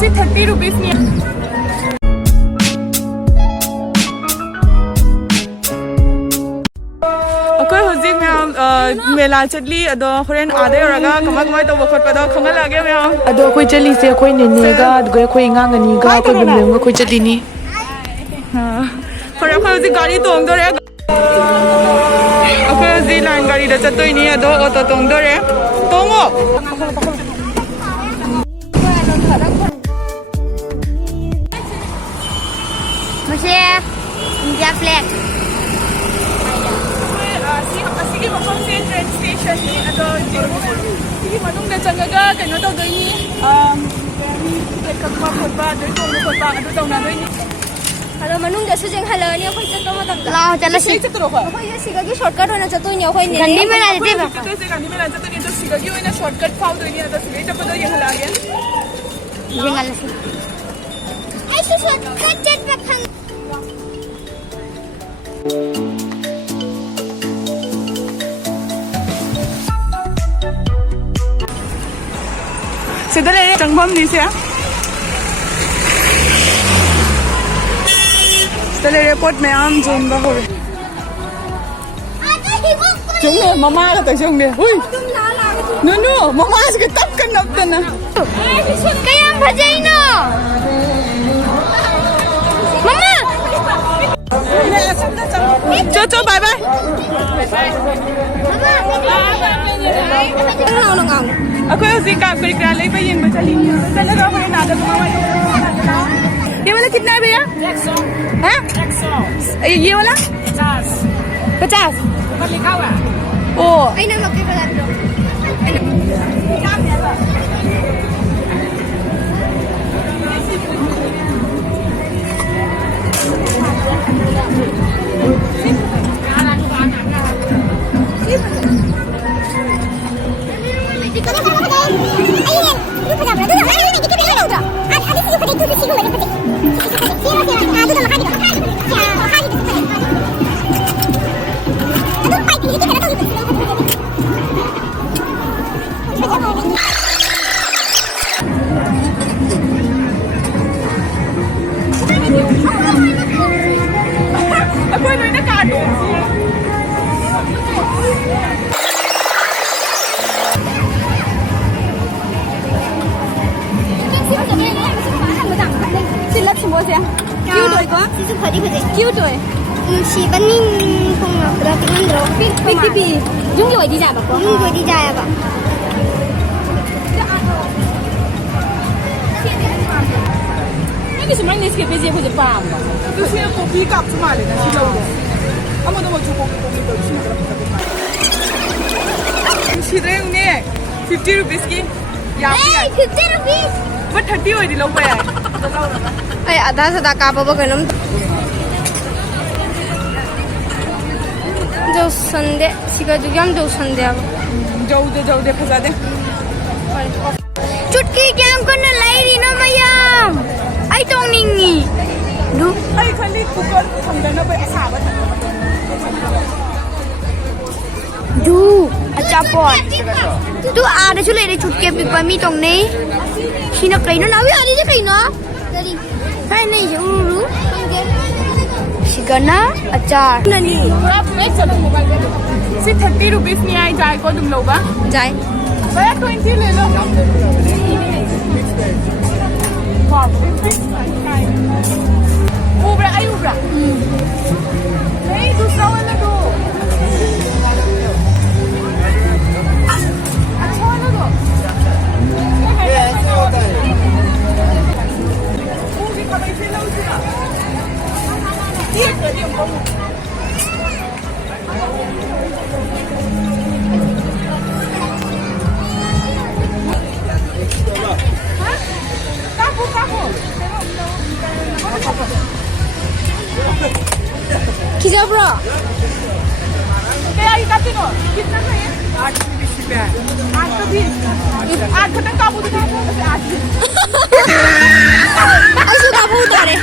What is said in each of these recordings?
से 30 रुपीस नहीं अकोई हुजिक में मेला चली अदो होरेन आदे रगा कमा कमा तो बखत पदा खंगा लागे में अदो अखोई चली से अखोई नेनेगा अदो अखोई nganganiga अखोई बिमलेम अखोई चलीनी हां पर अखोई हुजिक गाड़ी तोंगदोरे अखोई हुजिक लाइन गाड़ी दा चतोइनी अदो ऑटो तोंगदोरे तोंगो मुझे इंडिया फ्लैग असिगी मफम से ट्रेन स्टेशन नि अदो सिगी मनुंग दा चंगगा कनो तौदोइनी टिकट कक्मा खोटबा दoi तोंगो खोटबा अदो तौना दोइनी अदो मनुंग दा सुजें हलनी अखोई चतो मतम ला चलसी से चतरो खो अखोई सिगागी शॉर्टकट होना चतोइनी अखोई ने गंदी में ला देबा तो से गानी में लाचा तो नहीं तो सिगागी होइना शॉर्टकट फाउ दोइनी अदो सिगे चपदो ये हलागे जेंगालसी ऐसे शॉर्टकट चट रखन सिदले चंगबम नी से सिदले एयरपोर्ट में आम जोन बा हो जोंगे ममा का तो जोंगे हुई नुनु ममा से तब कर नबतना कयाम भजाइनो मम्मा चो बाय बाय अखोई उसी का कोई करा ले भाई इन बचा ली चल रहा है ना दब ये वाला कितना है भैया 100 हैं ये वाला 50 ऊपर लिखा हुआ है ओ आई ना मक्के पर अखोई मैंने काटो सिलप सिंबोसिया क्यूट है को सिसु फड़ी फड़ी क्यूट है नुसीबनी कोंग रतिनंद्रो पिपी जुंगी वही जा बा कोंग गोदी जाया बाนี่สมัยนี้สเก็ตเป็นเจ้าผู้จัดการป่ะดูสิโคบี้กับสมัยเลยนะที่เราเนี่ยเอามาดูมาจูโคบี้ตัวชิ้นละชิ้นเรื่องนี้50 rupees की या ए 50 रुपीस वो 30 होई दिलो पे ए आधा सदा का बाबा गनम जो संडे सिगा जुगम जो संडे अब जाऊ दे फसा दे चुटकी कैम करने लाई री ना मयम आई तोंग निंगी दु आई खाली कुकर थंदना पे साबत दु अच्छा पॉट तू आधे चुले रे चुटके पिपा मी तोंग नहीं शिना कहीं ना भी आधे कहीं ना है नहीं जरूर शिकना अचार नहीं मैं चलो मोबाइल पे सिर्फ 30 रुपीस नहीं आई जाए को तुम लोग जाए भैया 20 ले लो ubra ay ubra hey दूसरा वाला दो अच्छा वाला दो ये ऐसे होता है वो भी कभी से लो उसका ये करिए किधर ब्रो क्या इकाती नो कितना है 8 रुपए 8 तो 20 8 खत्म काबू दिखा 8 ऐसे काबू उतारे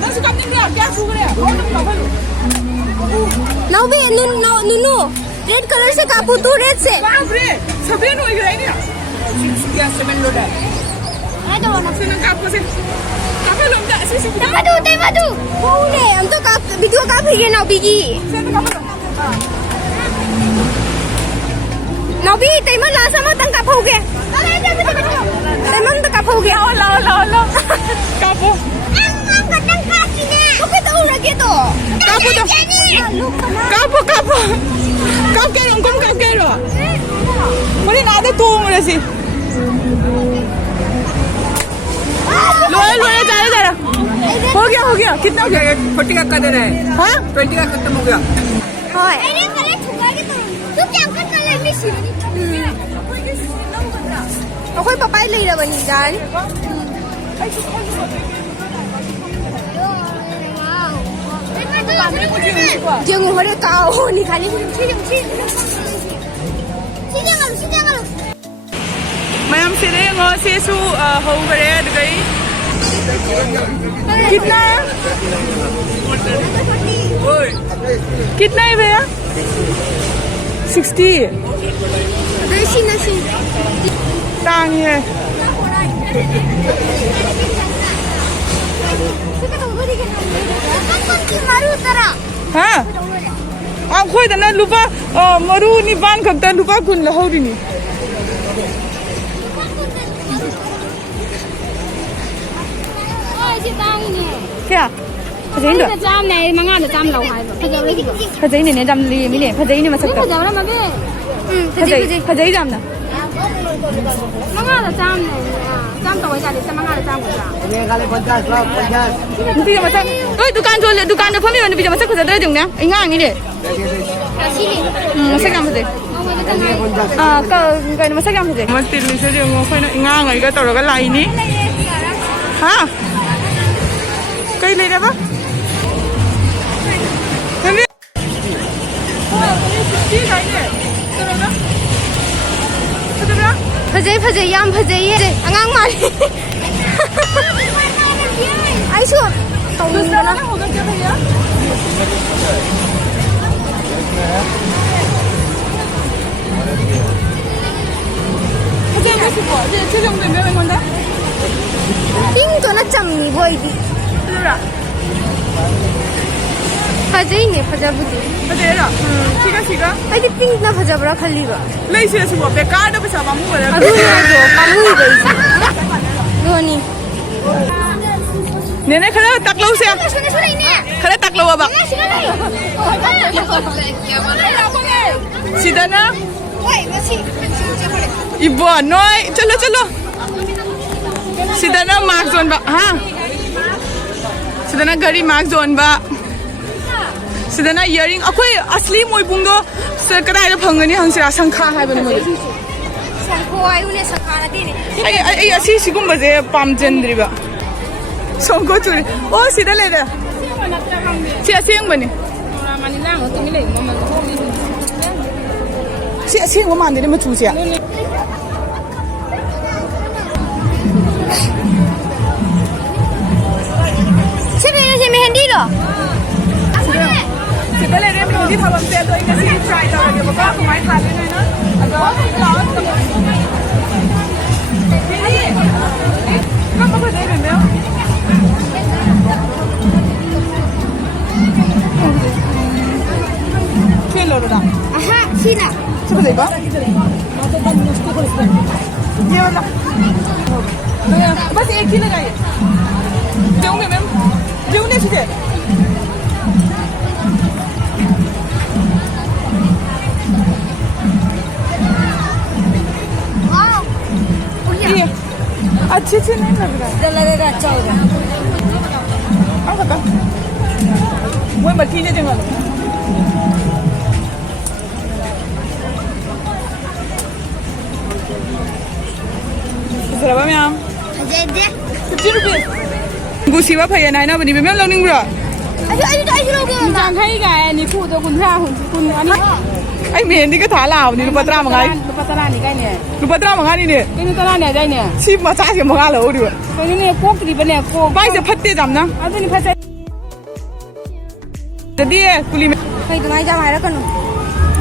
ना सुकाम नहीं गया क्या सूख रहा है और तुम बाबू नाउ बे नुनु रेड कलर से काबू तू रेड से बाप रे सभी नो इधर आई नहीं Ay, ito na. Sino ka po si? Kape lom da si si. Tama tu. Huli, ang to ka video ka bigyan na bigi. Sino ka po? Nabi, tay man lasa mo tang kapaw ke. Tay man tang kapaw ke. Ala. Kapo. Ang gandang kasi na. Bakit ako na gito? Kapo to. Kapo. Kap kero, kung kap kero. Mali na ada tu mo si. लोया जा हो गया कितना हो गया 40 का कर दे रहा है हाँ 20 का खत्म हो गया Hoy. Ay, pala chuga gito. Tu kyang ka na lang ni Siri. Ako'y papайлay na ba ni Jan? Jung hore kao ni khani sijangalu. Ma'am सिरे ngो से सु हो गए गई कितना है कितना है भैया 60 Nasi. टांग है हाँ आप खोई तना लुपा मरु निपान खक्ता लुपा कुन लहौरी नि क्या फजई ndo Jam này mà ngon là jam lẩu hải rồi. फजई ने jam li mi ne फजई ne masak Bây giờ nó mà biết. फजई jam na Mà ngon là jam này. Jam tàu ra để xem mà ngon là jam của ra. bây giờ masak oi dukan da phami ne bây giờ masak फजई da jung ne ai ngang ni de masak jam फजई cái masak jam फजई ma til ni se jung khoi na ngang ai ga tawra ga lai ni ha cây này đẹp á Phajay yam phajay angang mari ai su tong दूसरा वाला होगा क्या भैया फजई में से को ये चीज हम में मंदा ting to na cham ni boy di phajay ne phajabudi फजई रा ठीक है ai di ting na phajabra khali ba नहीं से वो बेकार तो पैसा मामू वाला adu na do pamui gai do ni नेने खड़ा तक लो से sune sune ne खड़ा तक लो अब सीधा ना oi masi इबो नोय चलो सीधा ना मार्क जोन बा हाँ सीधा ना घड़ी मार्क जोन बा सीधा ना इयरिंग अखोई असली मोई बुंगो सर कदाई दा फंगनी हंगसिरा संखा है बन मोई sangko ai une sakhana de ne आई असी सिगुम बजे पाम जंद्रिबा संको चुरी ओ सीधा ले दे सी असिंग बने सी असिंग वो मानदे म चुसिया se mehendi lo सीधा ले दे मेहंदी थबम से तो इनसे ट्राई करेंगे बाबा तुम्हारे खाते में ना अगर कब को दे रहे हो खेलो रो aha sina चलो देखो ये वाला बस एक ही लगाइए देऊंगे मैम देऊंगे सीधे wow ये अच्छे नहीं लग रहा है लगेगा अच्छा होगा अब बता वो बच्ची ने जंगल Berapa मैम jadi 50 rupiah गुसीवा भैया नाइना बनी मैम लौनिंग bro ayo lo ke Chẳng thấy cái này phụ tôi cũng ra cũng anh ai mehndi का थाला आवनी रुपया 30 मंगाई lupa tanah nih kayaknya. रुपया 30 मंगा नी ने Ini tanah nih kayaknya. सी मचा के मंगा लो दियो Ini kok di mana kok? By से फत्ते जामना Aduh ini pasal. जदी है कुली में kai tu mai jam hai ra kanu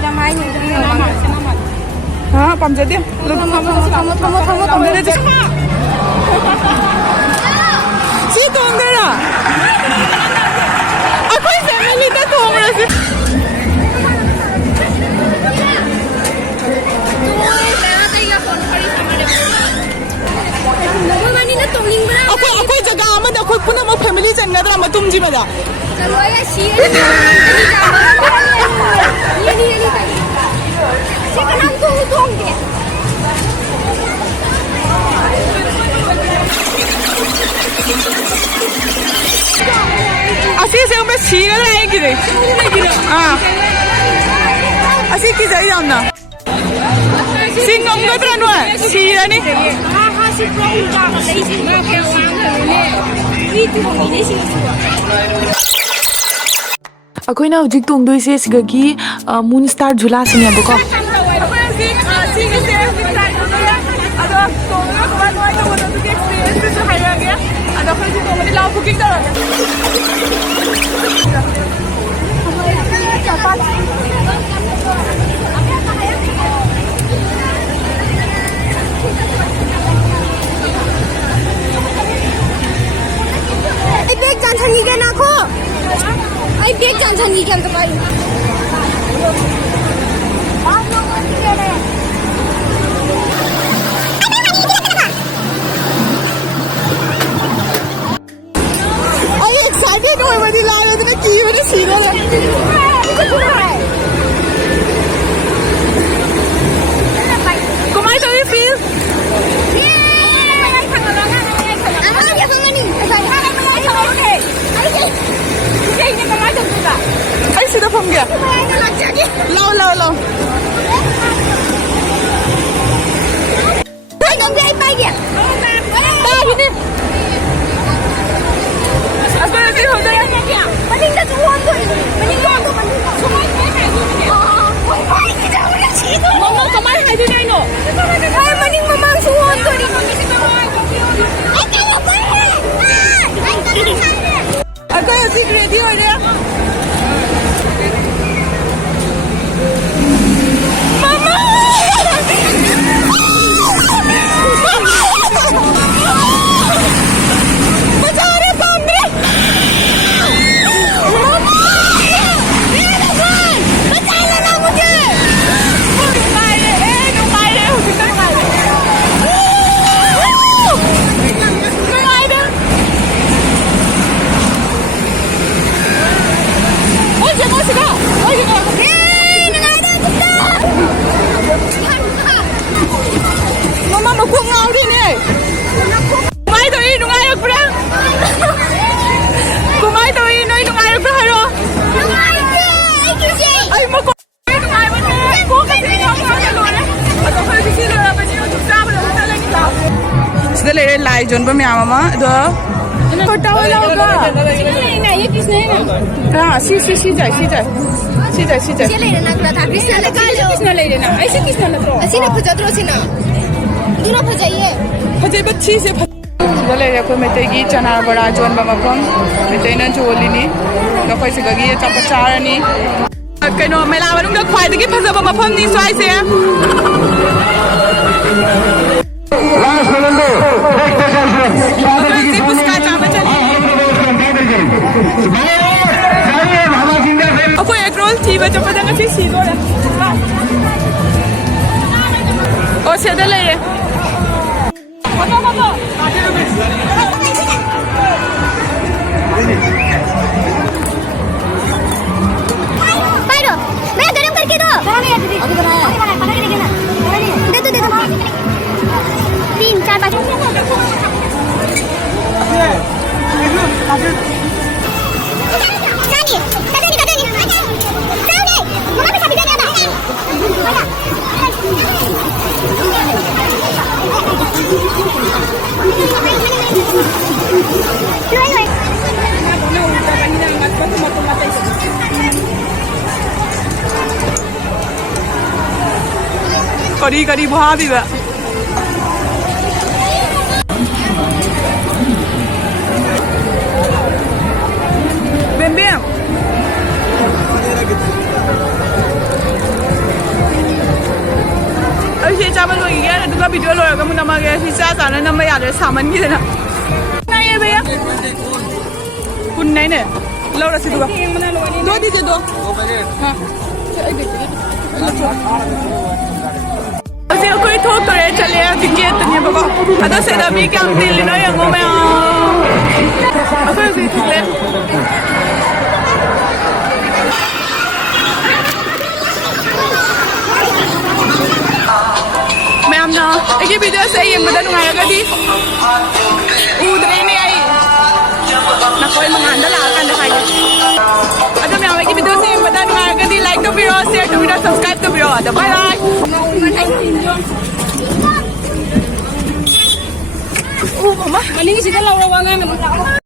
jam hai ni Selamat, selamat. हाँ पामजदे पामजदे सी तोंगदरा अखोई फैमिली ता तोंगरसे अखोई जगह अमदा अखोई पुनमक फैमिली चंगदरा मतुम जिमदा चलोया सी कनाम को तोंगे असी से मैं सीगा लाएगी रे हाँ असी की जाई जामना सिंगम का तरह है सीरा नहीं हाँ हाँ सी प्रॉब्लम का नहीं सी मैं क्या वांग है ये तू नहीं सी ꯑꯩꯈꯣꯏꯅ ꯍꯧꯖꯤꯛ ꯇꯣꯡꯗꯣꯏꯁꯦ ꯁꯤꯒꯒꯤ ꯃꯨꯟ ꯁ꯭ꯇꯥꯔ ꯖꯨꯂꯥꯁꯤꯅꯦꯕꯀꯣ बैग जान्छन् कि नाखो आई बैग जान्छन् कि के तपाईँ आई एक्साइटेड हो बड़ी लागे तो की बड़ी सीधा है कुमार do you feel आई सीधा फम गया लाओ लाओ लाओ अगर ऐसी रेडी हो रहे Mama makuha nga rin eh. Kumain to eh, nungayag pa lang. Kumain to eh, nungayag pa haro. Ay, makuha. Nungayag pa lang. Kuha kasi nga ako ang kalora. At ako kasi sila na pa siya yung tuksama na matalang ito. Sila lere lai John ba miya mama? Ito. Kota wala hoga. ये किसने है ना हाँ, सी जाए. ये ले लेना था कृष्णा लगा लो किसने ले लेना ऐसे किसने लग रहा ऐसे ना फजद्रो से ना दूर फजाइए फजे बच्ची से sida lere ko metai gi chana bada jon ba mafam metai na joli ni ga khoi siga gi chapa charani kaino mela warung ga khwai da gi phajaba mafam ni swai se last Fernando next station si puska chapa chali ako ek roll thi ba chapa da si si do ra o sida lere पारो मैं गरम करके दो अभी बनाया दे दो 3 4 5 करी बुहा भी बा थम्मगे सी चा चानो नम्बर यादरे सामनगिदना नाये भैया कुन नाइ ने लौरा से दुगा दो दीजिए दो हाँ असे कोई थोक तोरे चले आज गेट ने बाबा अदा से दा मी क्या दिल ना यंगो मैं असे भी थले मैम ना एक वीडियो से ये मदद नुंगायगदी उदरे ने आई ना कोई मंगांदा लाकर दिखाइए अगर मैं आगे वीडियो से बता दूंगा अगर दी लाइक तो वीडियो शेयर तो वीडियो सब्सक्राइब तो वीडियो आता bye bye Maling sila lawa wangan.